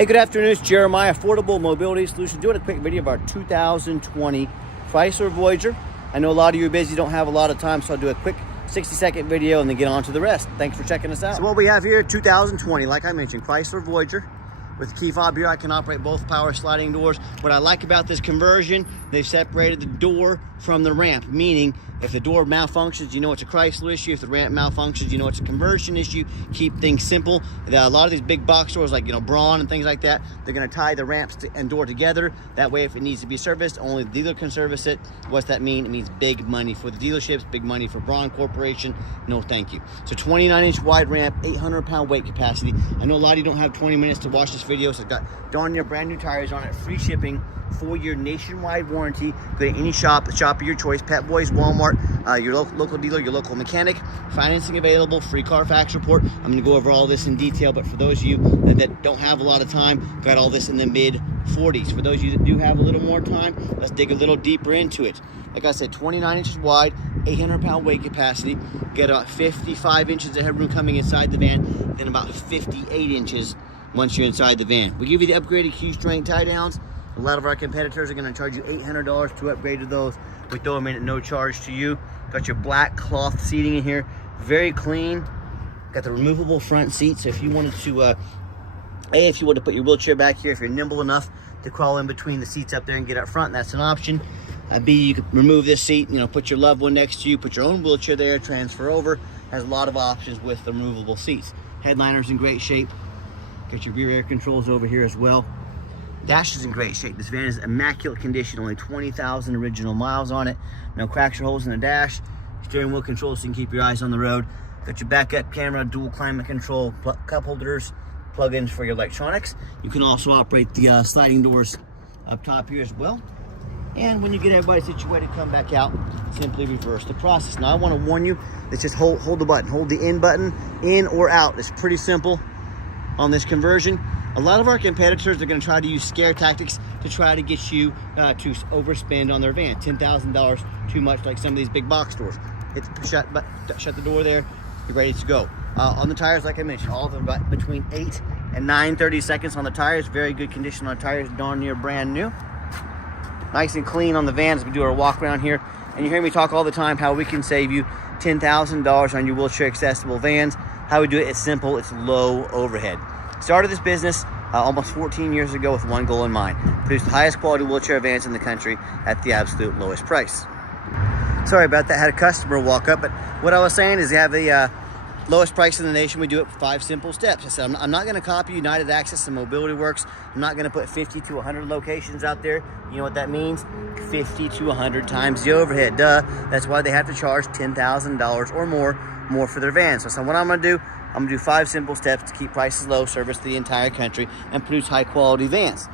Hey, good afternoon. It's Jeremiah, Affordable Mobility Solutions, doing a quick video of our 2020 Chrysler Voyager. I know a lot of you are busy, don't have a lot of time, so I'll do a quick 60-second video and then get on to the rest. Thanks for checking us out. So what we have here, 2020, like I mentioned, Chrysler Voyager. With the key fob here, I can operate both power sliding doors. What I like about this conversion, they've separated the door from the ramp, meaning if the door malfunctions, you know it's a Chrysler issue. If the ramp malfunctions, you know it's a conversion issue. Keep things simple. A lot of these big box stores like, Braun and things like that, they're gonna tie the ramps and door together. That way, if it needs to be serviced, only the dealer can service it. What's that mean? It means big money for the dealerships, big money for Braun Corporation. No, thank you. So 29-inch wide ramp, 800-pound weight capacity. I know a lot of you don't have 20 minutes to watch this video, so it's got darn near brand new tires on it, free shipping, 4-year nationwide warranty. Go to any shop, the shop of your choice, Pet Boys, Walmart, your local dealer, your local mechanic. Financing available, free Carfax report. I'm going to go over all this in detail, but for those of you that don't have a lot of time, got all this in the mid-40s. For those of you that do have a little more time, let's dig a little deeper into it. Like I said, 29 inches wide, 800-pound weight capacity. Get about 55 inches of headroom coming inside the van, then about 58 inches once you're inside the van. We give you the upgraded key strength tie downs. A lot of our competitors are going to charge you $800 to upgrade to those. We throw them in at no charge to you. Got your black cloth seating in here, very clean. Got the removable front seat, so if you wanted to, if you want to put your wheelchair back here, if you're nimble enough to crawl in between the seats up there and get up front, that's an option. B, you could remove this seat, put your loved one next to you, put your own wheelchair there, transfer over. Has a lot of options with the removable seats. Headliner's in great shape. Got your rear air controls over here as well. Dash is in great shape. This van is immaculate condition, only 20,000 original miles on it. No cracks or holes in the dash. Steering wheel controls so you can keep your eyes on the road. Got your backup camera, dual climate control, cup holders, plug-ins for your electronics. You can also operate the sliding doors up top here as well. And when you get everybody situated, come back out, simply reverse the process. Now I want to warn you, let's just hold the button. Hold the in button, in or out. It's pretty simple on this conversion. A lot of our competitors are going to try to use scare tactics to try to get you to overspend on their van. $10,000 too much, like some of these big box stores. Shut the door there, you're ready to go. On the tires, like I mentioned, all of them about between 8 and 9/30 seconds on the tires. Very good condition on tires, darn near brand new. Nice and clean on the van as we do our walk around here. And you hear me talk all the time how we can save you $10,000 on your wheelchair accessible vans. How we do it, it's simple, it's low overhead. Started this business almost 14 years ago with one goal in mind: produce the highest quality wheelchair vans in the country at the absolute lowest price. Sorry about that, had a customer walk up, but what I was saying is you have the lowest price in the nation. We do it with 5 simple steps. I said, I'm not gonna copy United Access and Mobility Works. I'm not gonna put 50 to 100 locations out there. You know what that means? 50 to 100 times the overhead, duh. That's why they have to charge $10,000 or more for their vans. So what I'm gonna do, I'm gonna do 5 simple steps to keep prices low, service the entire country, and produce high quality vans.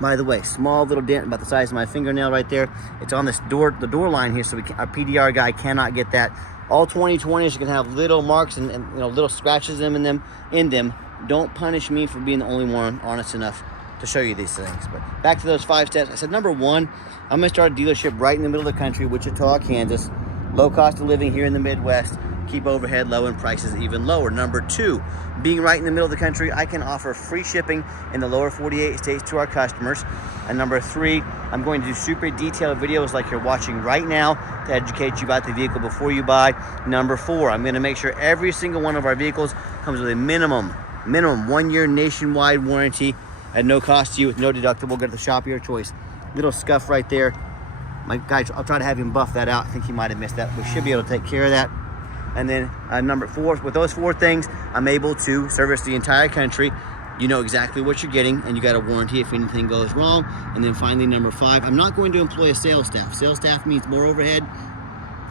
By the way, small little dent about the size of my fingernail right there. It's on this door, the door line here, so our PDR guy cannot get that. All 2020s are gonna have little marks and little scratches in them. Don't punish me for being the only one honest enough to show you these things. But back to those 5 steps. I said, number 1, I'm gonna start a dealership right in the middle of the country, Wichita, Kansas. Low cost of living here in the Midwest. Keep overhead low and prices even lower. Number 2, being right in the middle of the country, I can offer free shipping in the lower 48 states to our customers. And number 3, I'm going to do super detailed videos like you're watching right now to educate you about the vehicle before you buy. Number 4, I'm going to make sure every single one of our vehicles comes with a minimum 1-year nationwide warranty at no cost to you with no deductible. Go to the shop of your choice. Little scuff right there. My guy, I'll try to have him buff that out. I think he might have missed that. We should be able to take care of that. And then number 4, with those 4 things, I'm able to service the entire country. You know exactly what you're getting, and you got a warranty if anything goes wrong. And then finally, number 5, I'm not going to employ a sales staff. Sales staff means more overhead.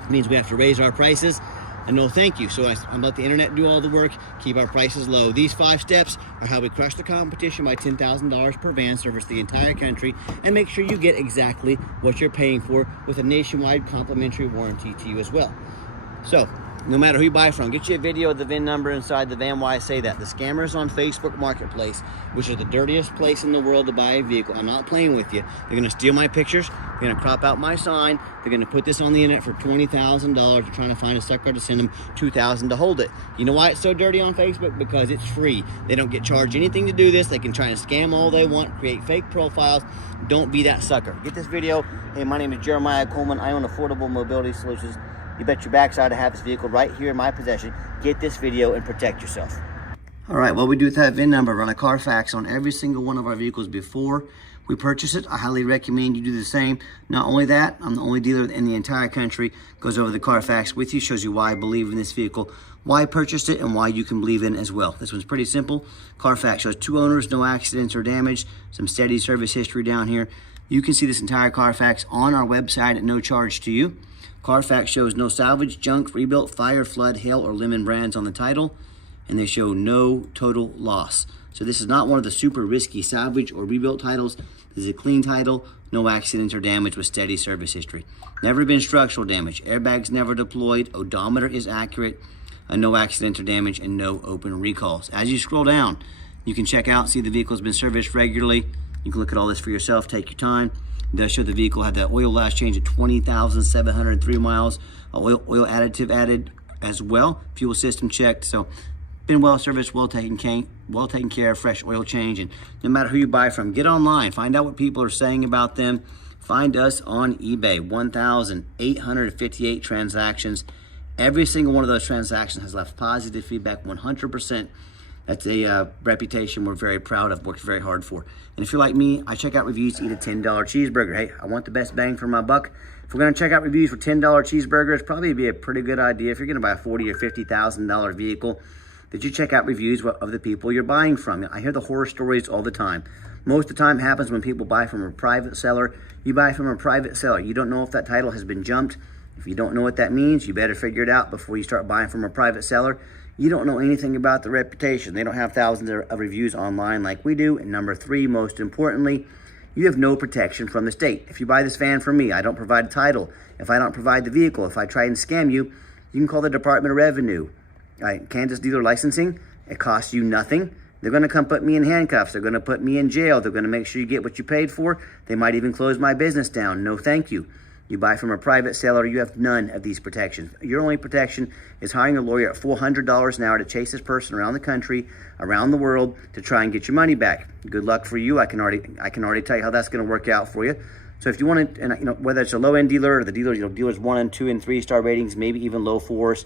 It means we have to raise our prices. And no thank you. So I'm let the internet do all the work, keep our prices low. These 5 steps are how we crush the competition by $10,000 per van, service the entire country, and make sure you get exactly what you're paying for with a nationwide complimentary warranty to you as well. So no matter who you buy from, get you a video of the VIN number inside the van. Why I say that? The scammers on Facebook Marketplace, which is the dirtiest place in the world to buy a vehicle. I'm not playing with you. They're going to steal my pictures. They're going to crop out my sign. They're going to put this on the internet for $20,000. They're trying to find a sucker to send them $2,000 to hold it. You know why it's so dirty on Facebook? Because it's free. They don't get charged anything to do this. They can try and scam all they want, create fake profiles. Don't be that sucker. Get this video. Hey, my name is Jeremiah Coleman. I own Affordable Mobility Solutions. You bet your backside to have this vehicle right here in my possession. Get this video and protect yourself. All right, what we do with that VIN number, run a Carfax on every single one of our vehicles before we purchase it. I highly recommend you do the same. Not only that, I'm the only dealer in the entire country goes over the Carfax with you, shows you why I believe in this vehicle, why I purchased it, and why you can believe in it as well. This one's pretty simple. Carfax shows 2 owners, no accidents or damage, some steady service history down here. You can see this entire Carfax on our website at no charge to you. Carfax shows no salvage, junk, rebuilt, fire, flood, hail, or lemon brands on the title, and they show no total loss. So this is not one of the super risky salvage or rebuilt titles. This is a clean title, no accidents or damage with steady service history. Never been structural damage, airbags never deployed, odometer is accurate, no accidents or damage, and no open recalls. As you scroll down, you can check out, see the vehicle's been serviced regularly. You can look at all this for yourself, take your time. It does show the vehicle had the oil last change at 20,703 miles. Oil additive added as well. Fuel system checked. So been well serviced, well taken care of, fresh oil change. And no matter who you buy from, get online, find out what people are saying about them. Find us on eBay. 1,858 transactions. Every single one of those transactions has left positive feedback, 100%. That's a reputation we're very proud of, worked very hard for. And if you're like me, I check out reviews to eat a $10 cheeseburger. Hey, I want the best bang for my buck. If we're gonna check out reviews for $10 cheeseburgers, probably be a pretty good idea if you're gonna buy a $40,000 or $50,000 vehicle, that you check out reviews of the people you're buying from. I hear the horror stories all the time. Most of the time happens when people buy from a private seller. You buy from a private seller. You don't know if that title has been jumped. If you don't know what that means, you better figure it out before you start buying from a private seller. You don't know anything about the reputation. They don't have thousands of reviews online like we do. And number 3, most importantly, you have no protection from the state. If you buy this van from me, I don't provide a title. If I don't provide the vehicle, if I try and scam you, you can call the Department of Revenue. Kansas dealer licensing, it costs you nothing. They're gonna come put me in handcuffs. They're gonna put me in jail. They're gonna make sure you get what you paid for. They might even close my business down. No, thank you. You buy from a private seller, you have none of these protections. Your only protection is hiring a lawyer at $400 an hour to chase this person around the country, around the world, to try and get your money back. Good luck for you. I can already tell you how that's going to work out for you. So if you want to, and whether it's a low-end dealer or the dealers, dealers 1 and 2 and 3 star ratings, maybe even low 4s,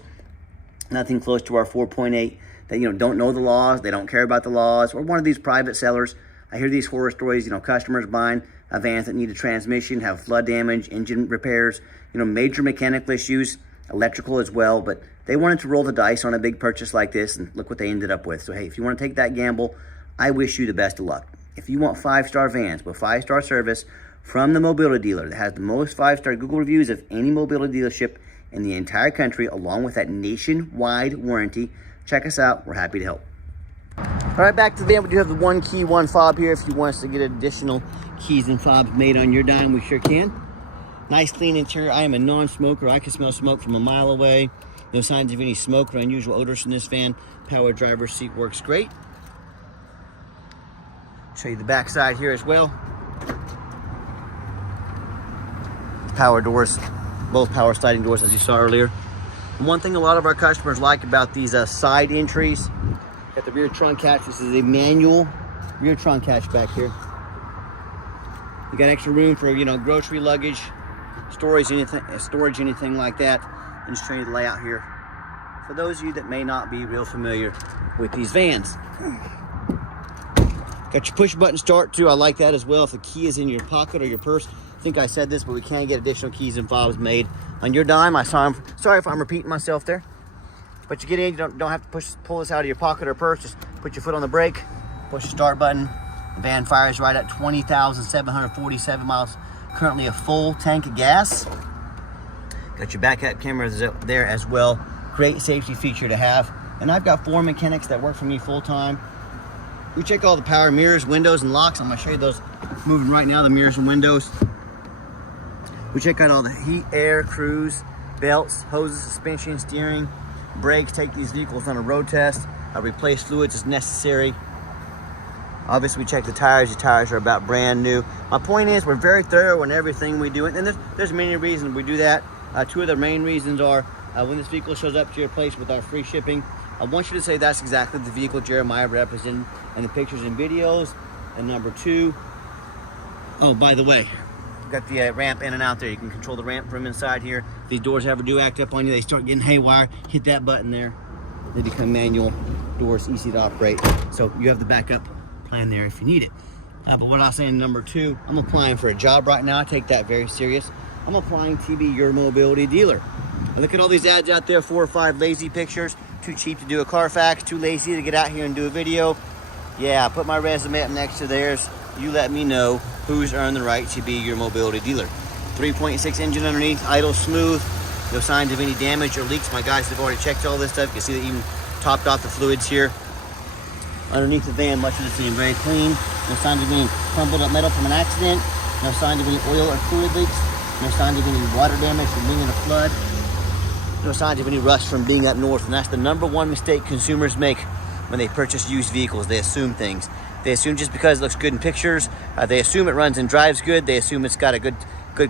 nothing close to our 4.8. That don't know the laws, they don't care about the laws, or one of these private sellers. I hear these horror stories. Customers buying vans that need a transmission, have flood damage, engine repairs, major mechanical issues, electrical as well. But they wanted to roll the dice on a big purchase like this, and look what they ended up with. So hey, if you want to take that gamble, I wish you the best of luck. If you want 5-star vans with 5-star service from the mobility dealer that has the most 5-star Google reviews of any mobility dealership in the entire country, along with that nationwide warranty, check us out. We're happy to help. All right, back to the van. We do have the 1 key, 1 fob here. If you want us to get additional keys and fobs made on your dime, we sure can. Nice clean interior. I am a non-smoker. I can smell smoke from a mile away. No signs of any smoke or unusual odors in this van. Power driver's seat works great. Show you the back side here as well. Power doors, both power sliding doors as you saw earlier. And one thing a lot of our customers like about these side entries, got the rear trunk hatch. This is a manual rear trunk hatch back here. You got extra room for grocery luggage, storage, anything like that. And just show you the layout here for those of you that may not be real familiar with these vans. Got your push button start too. I like that as well. If the key is in your pocket or your purse, I think I said this, but we can get additional keys and fobs made on your dime. Sorry if I'm repeating myself there. But you get in, you don't have to pull this out of your pocket or purse. Just put your foot on the brake, push the start button. The van fires right at 20,747 miles. Currently a full tank of gas. Got your backup cameras there as well. Great safety feature to have. And I've got 4 mechanics that work for me full time. We check all the power mirrors, windows, and locks. I'm gonna show you those moving right now, the mirrors and windows. We check out all the heat, air, cruise, belts, hoses, suspension, steering, brakes, take these vehicles on a road test, replace fluids as necessary. Obviously, we check the tires. The tires are about brand new. My point is, we're very thorough in everything we do, and there's many reasons we do that. Two of the main reasons are when this vehicle shows up to your place with our free shipping, I want you to say that's exactly the vehicle Jeremiah represented in the pictures and videos. And number two, oh, by the way, got the ramp in and out there. You can control the ramp from inside here. If these doors ever do act up on you, they start getting haywire, hit that button there. They become manual doors, easy to operate. So you have the backup plan there if you need it. But what I was saying, number two, I'm applying for a job right now. I take that very serious. I'm applying to be your mobility dealer. I look at all these ads out there, 4 or 5 lazy pictures, too cheap to do a Carfax, too lazy to get out here and do a video. Yeah, I put my resume up next to theirs. You let me know who's earned the right to be your mobility dealer. 3.6 engine underneath, idle smooth, no signs of any damage or leaks. My guys have already checked all this stuff. You can see they even topped off the fluids here. Underneath the van, much of the same, very clean. No signs of any crumpled up metal from an accident. No signs of any oil or fluid leaks. No signs of any water damage from being in a flood. No signs of any rust from being up north. And that's the number one mistake consumers make when they purchase used vehicles. They assume things. They assume just because it looks good in pictures, they assume it runs and drives good. They assume it's got a good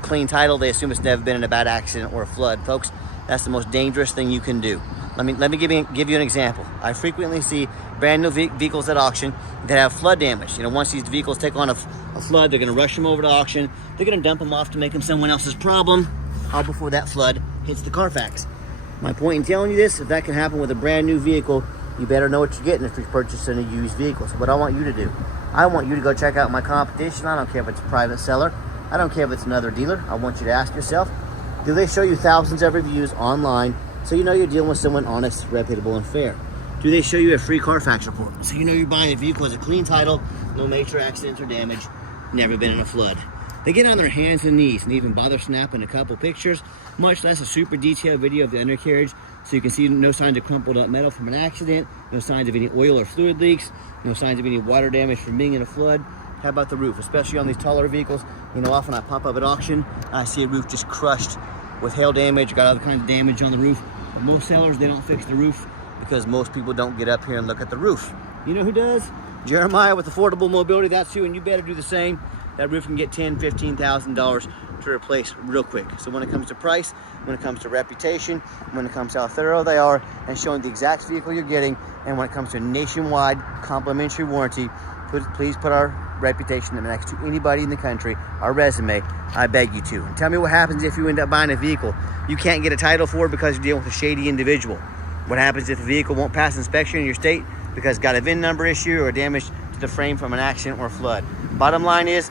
clean title. They assume it's never been in a bad accident or a flood. Folks, that's the most dangerous thing you can do. Let me give you an example. I frequently see brand new vehicles at auction that have flood damage. You know, once these vehicles take on a flood, they're going to rush them over to auction. They're going to dump them off to make them someone else's problem, all before that flood hits the Carfax. My point in telling you this, if that can happen with a brand new vehicle, you better know what you're getting if you're purchasing a used vehicle. So what I want you to do, I want you to go check out my competition. I don't care if it's a private seller. I don't care if it's another dealer. I want you to ask yourself, do they show you thousands of reviews online so you know you're dealing with someone honest, reputable, and fair? Do they show you a free Carfax report so you know you're buying a vehicle with a clean title, no major accidents or damage, never been in a flood? They get on their hands and knees and even bother snapping a couple pictures, much less a super detailed video of the undercarriage so you can see no signs of crumpled up metal from an accident, no signs of any oil or fluid leaks, no signs of any water damage from being in a flood. How about the roof? Especially on these taller vehicles, you know, often I pop up at auction, I see a roof just crushed with hail damage, got other kinds of damage on the roof. But most sellers, they don't fix the roof because most people don't get up here and look at the roof. You know who does? Jeremiah with Affordable Mobility, that's you, and you better do the same. That roof can get $10,000, $15,000 to replace real quick. So when it comes to price, when it comes to reputation, when it comes to how thorough they are and showing the exact vehicle you're getting, and when it comes to nationwide complimentary warranty, please put our reputation next to anybody in the country, our resume, I beg you to. And tell me what happens if you end up buying a vehicle you can't get a title for because you're dealing with a shady individual. What happens if the vehicle won't pass inspection in your state because it's got a VIN number issue or damage to the frame from an accident or flood? Bottom line is,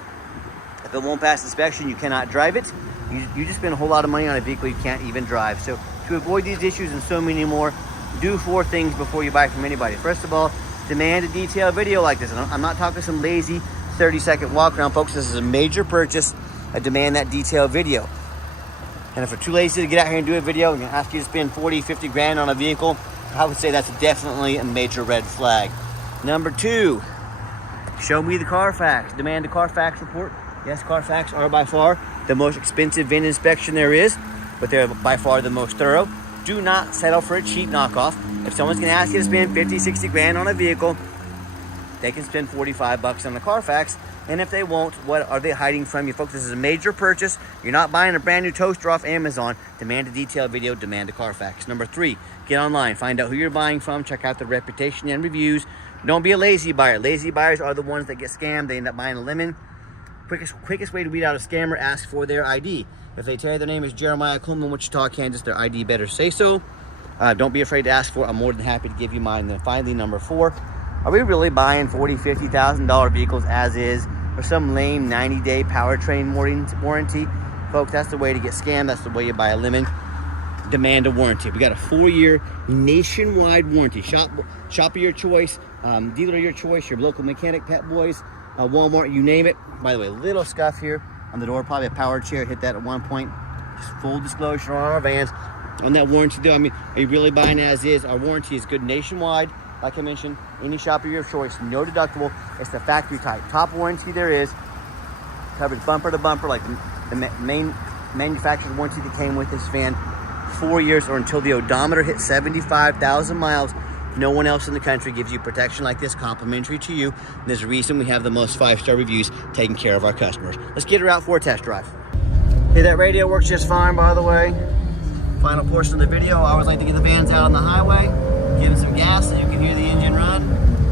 if it won't pass inspection, you cannot drive it. You just spend a whole lot of money on a vehicle you can't even drive. So to avoid these issues and so many more, do 4 things before you buy from anybody. First of all, demand a detailed video like this. I'm not talking some lazy 30-second walk around, folks. This is a major purchase. I demand that detailed video. And if we're too lazy to get out here and do a video and ask you to spend 40, 50 grand on a vehicle, I would say that's definitely a major red flag. Number 2, show me the Carfax. Demand a Carfax report. Yes, Carfax are by far the most expensive VIN inspection there is, but they're by far the most thorough. Do not settle for a cheap knockoff. If someone's going to ask you to spend 50, 60 grand on a vehicle, they can spend 45 bucks on the Carfax. And if they won't, what are they hiding from you? Folks, this is a major purchase. You're not buying a brand new toaster off Amazon. Demand a detailed video, demand a Carfax. Number 3, get online, find out who you're buying from, check out the reputation and reviews. Don't be a lazy buyer. Lazy buyers are the ones that get scammed. They end up buying a lemon. Quickest way to weed out a scammer, ask for their ID. If they tell you their name is Jeremiah Coleman, Wichita, Kansas, their ID better say so. Don't be afraid to ask for it. I'm more than happy to give you mine. And then finally, number 4, are we really buying $40,000, $50,000 vehicles as is for some lame 90-day powertrain warranty? Folks, that's the way to get scammed. That's the way you buy a lemon. Demand a warranty. We got a 4-year nationwide warranty. Shop of your choice, dealer of your choice, your local mechanic, Pet Boys, Walmart, you name it. By the way, little scuff here on the door, probably a power chair hit that at one point. Just full disclosure on our vans. On that warranty though, I mean, are you really buying as is? Our warranty is good nationwide. Like I mentioned, any shop of your choice, no deductible. It's the factory type. Top warranty there is. Covers bumper to bumper, like the main manufacturer's warranty that came with this van. 4 years, or until the odometer hits 75,000 miles. No one else in the country gives you protection like this, complimentary to you. And there's a reason we have the most 5-star reviews, taking care of our customers. Let's get her out for a test drive. Hey, that radio works just fine, by the way. Final portion of the video, I always like to get the vans out on the highway, give them some gas so you can hear the engine run,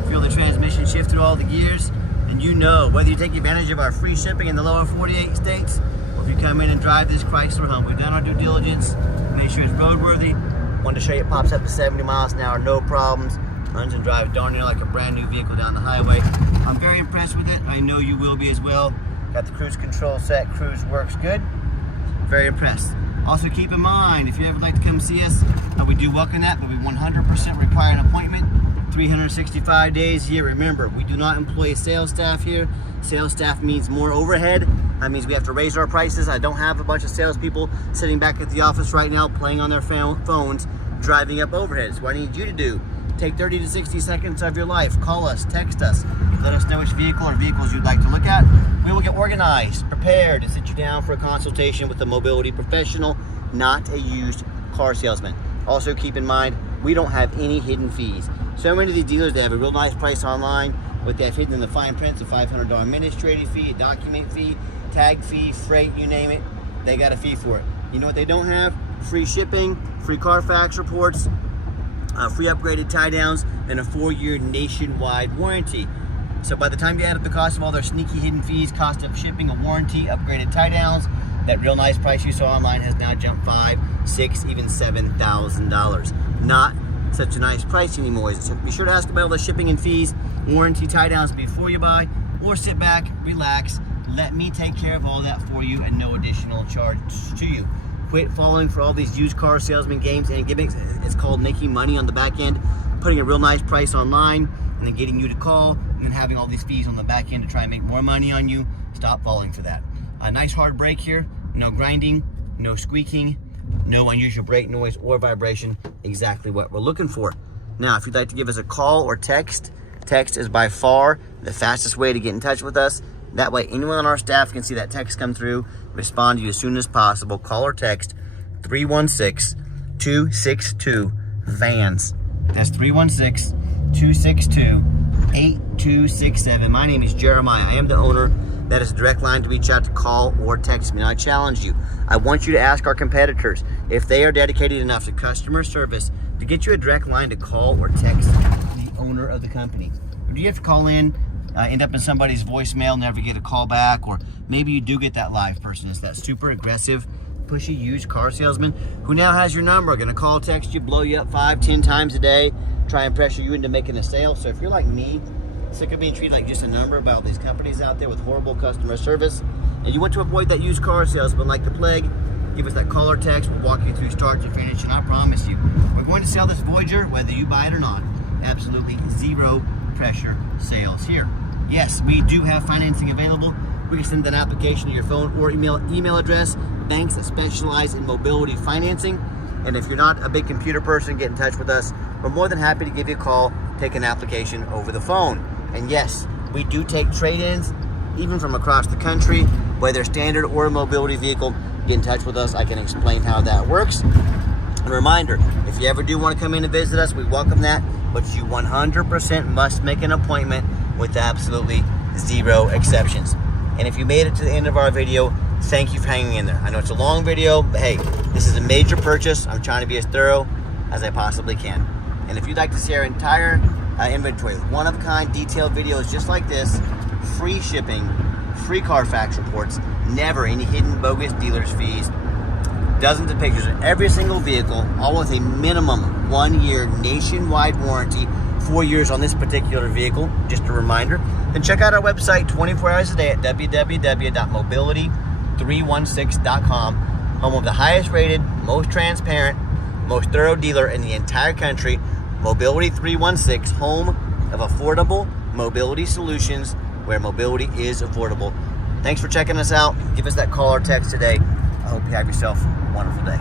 feel the transmission shift through all the gears, and you know, whether you take advantage of our free shipping in the lower 48 states, or if you come in and drive this Chrysler home. We've done our due diligence, make sure it's roadworthy. Wanted to show you it pops up to 70 miles an hour, no problems. Runs and drives darn near like a brand new vehicle down the highway. I'm very impressed with it. I know you will be as well. Got the cruise control set, cruise works good. Very impressed. Also keep in mind, if you ever like to come see us, we do welcome that, but we 100% require an appointment, 365 days a year. Remember, we do not employ sales staff here. Sales staff means more overhead. That means we have to raise our prices. I don't have a bunch of salespeople sitting back at the office right now playing on their phones, driving up overheads. What I need you to do, take 30 to 60 seconds of your life. Call us, text us, let us know which vehicle or vehicles you'd like to look at. We will get organized, prepared, and sit you down for a consultation with a mobility professional, not a used car salesman. Also keep in mind, we don't have any hidden fees. So many of these dealers, they have a real nice price online. What they have hidden in the fine print is a $500 administrative fee, a document fee, tag fee, freight, you name it, they got a fee for it. You know what they don't have? Free shipping, free Carfax reports, free upgraded tie downs, and a 4-year nationwide warranty. So by the time you add up the cost of all their sneaky hidden fees, cost of shipping, a warranty, upgraded tie downs, that real nice price you saw online has now jumped $5,000, $6,000, even $7,000. Not such a nice price anymore. So be sure to ask about all the shipping and fees, warranty, tie downs before you buy, or sit back, relax, let me take care of all that for you and no additional charge to you. Quit falling for all these used car salesman games and gimmicks. It's called making money on the back end, putting a real nice price online and then getting you to call and then having all these fees on the back end to try and make more money on you. Stop falling for that. A nice hard brake here, no grinding, no squeaking, no unusual brake noise or vibration, exactly what we're looking for. Now, if you'd like to give us a call or text is by far the fastest way to get in touch with us. That way, anyone on our staff can see that text come through, respond to you as soon as possible. Call or text 316-262-VANS. That's 316-262-8267. My name is Jeremiah. I am the owner. That is a direct line to reach out to, call or text me. Now, I challenge you. I want you to ask our competitors if they are dedicated enough to customer service to get you a direct line to call or text the owner of the company. Or do you have to call in, end up in somebody's voicemail, never get a call back, or maybe you do get that live person. It's that super aggressive, pushy used car salesman who now has your number, gonna call, text you, blow you up 5-10 times a day, try and pressure you into making a sale. So if you're like me, sick of being treated like just a number by all these companies out there with horrible customer service, and you want to avoid that used car salesman like the plague, give us that call or text. We'll walk you through start to finish, and I promise you, we're going to sell this Voyager whether you buy it or not. Absolutely zero pressure sales here. Yes, we do have financing available. We can send an application to your phone or email address, banks that specialize in mobility financing. And if you're not a big computer person, get in touch with us. We're more than happy to give you a call, take an application over the phone. And yes, we do take trade-ins, even from across the country, whether standard or a mobility vehicle. Get in touch with us. I can explain how that works. A reminder, if you ever do want to come in and visit us, we welcome that, but you 100% must make an appointment with absolutely zero exceptions. And if you made it to the end of our video, thank you for hanging in there. I know it's a long video, but hey, this is a major purchase. I'm trying to be as thorough as I possibly can. And if you'd like to see our entire inventory, one-of-a-kind detailed videos just like this, free shipping, free Carfax reports, never any hidden bogus dealer's fees, dozens of pictures of every single vehicle, all with a minimum 1-year nationwide warranty, 4 years on this particular vehicle, just a reminder. Then check out our website 24 hours a day at www.mobility316.com, home of the highest rated, most transparent, most thorough dealer in the entire country, Mobility 316, home of affordable mobility solutions where mobility is affordable. Thanks for checking us out. Give us that call or text today. I hope you have yourself a wonderful day.